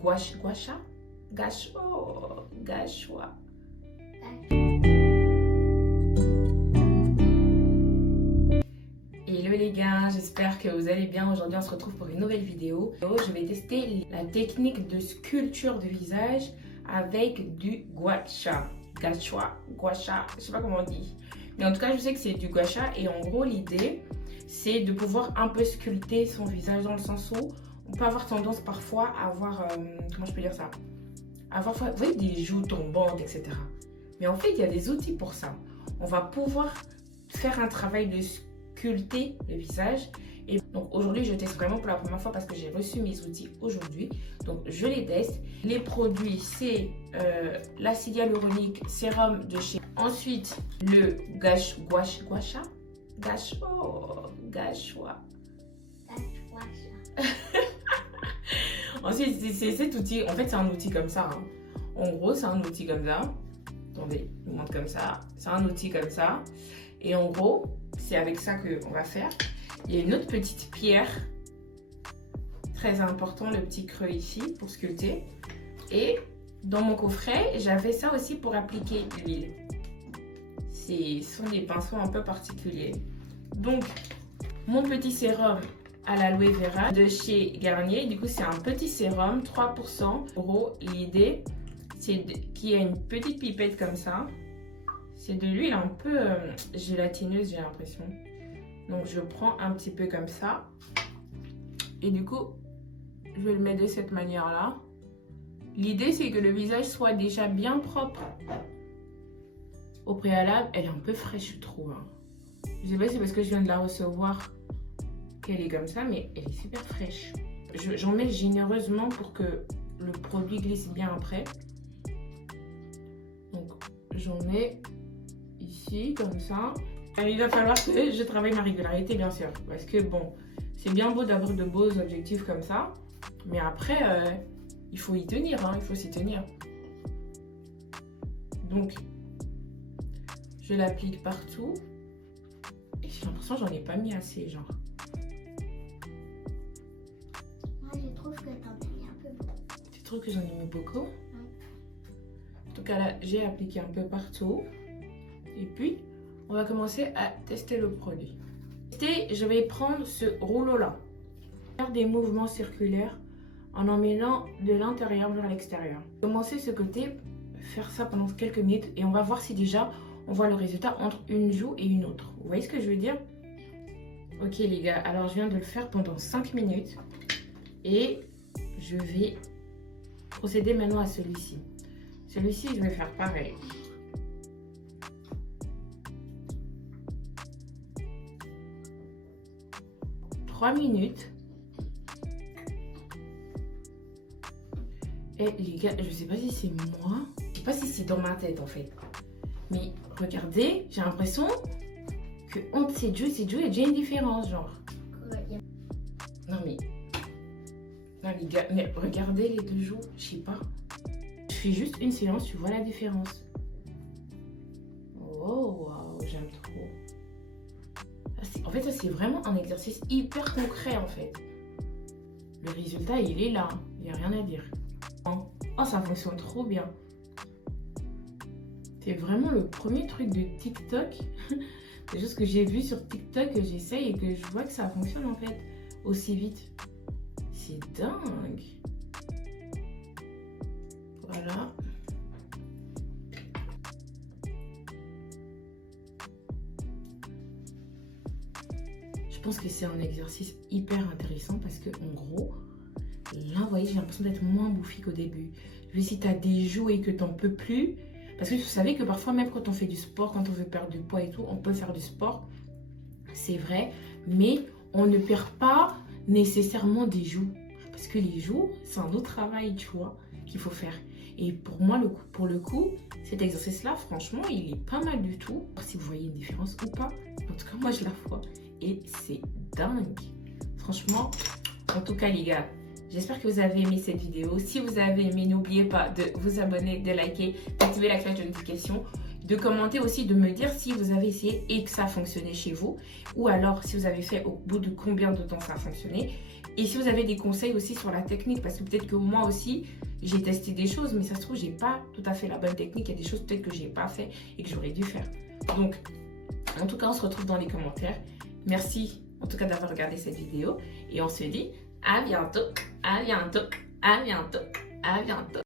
gua sha. Hello les gars, j'espère que vous allez bien. Aujourd'hui on se retrouve pour une nouvelle vidéo. Je vais tester la technique de sculpture de visage avec du gua sha, je sais pas comment on dit. Mais en tout cas je sais que c'est du gua sha et en gros l'idée c'est de pouvoir un peu sculpter son visage dans le sens où on peut avoir tendance parfois à avoir, comment je peux dire ça, avoir, vous voyez, des joues tombantes, etc. Mais en fait, il y a des outils pour ça. On va pouvoir faire un travail de sculpter le visage. Et donc aujourd'hui, je teste vraiment pour la première fois parce que j'ai reçu mes outils aujourd'hui. Donc je les teste. Les produits, c'est l'acide hyaluronique sérum de chez. Ensuite, le gua sha. Ensuite, c'est cet outil. En fait, c'est un outil comme ça. Hein. En gros, c'est un outil comme ça. Attendez, je vous montre comme ça. C'est un outil comme ça. Et en gros, c'est avec ça qu'on va faire. Il y a une autre petite pierre. Très important, le petit creux ici pour sculpter. Et dans mon coffret, j'avais ça aussi pour appliquer l'huile. Ce sont des pinceaux un peu particuliers. Donc, mon petit sérum à l'aloe vera de chez Garnier. Du coup, c'est un petit sérum, 3%. En gros, l'idée, c'est qu'il y a une petite pipette comme ça. C'est de l'huile un peu gélatineuse, j'ai l'impression. Donc, je prends un petit peu comme ça. Et du coup, je vais le mettre de cette manière-là. L'idée, c'est que le visage soit déjà bien propre. Au préalable, elle est un peu fraîche, je trouve. Hein. Je sais pas si c'est parce que je viens de la recevoir qu'elle est comme ça, mais elle est super fraîche. J'en mets généreusement pour que le produit glisse bien après. Donc, j'en mets ici, comme ça. Il va falloir que je travaille ma régularité, bien sûr. Parce que, bon, c'est bien beau d'avoir de beaux objectifs comme ça. Mais après, il faut y tenir, hein, il faut s'y tenir. Donc, je l'applique partout. Et j'ai l'impression que j'en ai pas mis assez, genre. Moi, je trouve que t'en as mis un peu beaucoup. Tu trouves que j'en ai mis beaucoup? En tout cas, là, j'ai appliqué un peu partout. Et puis, on va commencer à tester le produit. Je vais prendre ce rouleau-là. Faire des mouvements circulaires en emmenant de l'intérieur vers l'extérieur. Commencer ce côté, faire ça pendant quelques minutes et on va voir si déjà on voit le résultat entre une joue et une autre. Vous voyez ce que je veux dire? Ok les gars, alors je viens de le faire pendant 5 minutes et je vais procéder maintenant à celui-ci. Celui-ci, je vais faire pareil. Trois minutes. Et les gars, je sais pas si c'est moi, je sais pas si c'est dans ma tête en fait. Mais regardez, j'ai l'impression que entre ces joues, il y a déjà une différence, genre. Non mais les gars, mais regardez les deux joues, je sais pas. Je fais juste une séance, tu vois la différence. Oh waouh, j'aime trop. En fait, ça c'est vraiment un exercice hyper concret en fait. Le résultat, il est là, il n'y a rien à dire. Oh, ça fonctionne trop bien. C'est vraiment le premier truc de TikTok. C'est juste que j'ai vu sur TikTok, que j'essaye et que je vois que ça fonctionne en fait aussi vite. C'est dingue. Voilà. Je pense que c'est un exercice hyper intéressant parce que en gros, là, vous voyez, j'ai l'impression d'être moins bouffi qu'au début. Puis si tu as des joues et que tu n'en peux plus, parce que vous savez que parfois, même quand on fait du sport, quand on veut perdre du poids et tout, on peut faire du sport, c'est vrai, mais on ne perd pas nécessairement des joues. Parce que les joues, c'est un autre travail, tu vois, qu'il faut faire. Et pour moi, pour le coup, cet exercice-là, franchement, il est pas mal du tout. Si vous voyez une différence ou pas, en tout cas, moi, je la vois. Et c'est dingue. Franchement, en tout cas, les gars, j'espère que vous avez aimé cette vidéo. Si vous avez aimé, n'oubliez pas de vous abonner, de liker, d'activer la cloche de notification, de commenter aussi, de me dire si vous avez essayé et que ça a fonctionné chez vous. Ou alors, si vous avez fait au bout de combien de temps ça a fonctionné. Et si vous avez des conseils aussi sur la technique, parce que peut-être que moi aussi, j'ai testé des choses, mais ça se trouve, j'ai pas tout à fait la bonne technique. Il y a des choses peut-être que j'ai pas fait et que j'aurais dû faire. Donc, en tout cas, on se retrouve dans les commentaires. Merci en tout cas d'avoir regardé cette vidéo. Et on se dit à bientôt, à bientôt, à bientôt, à bientôt.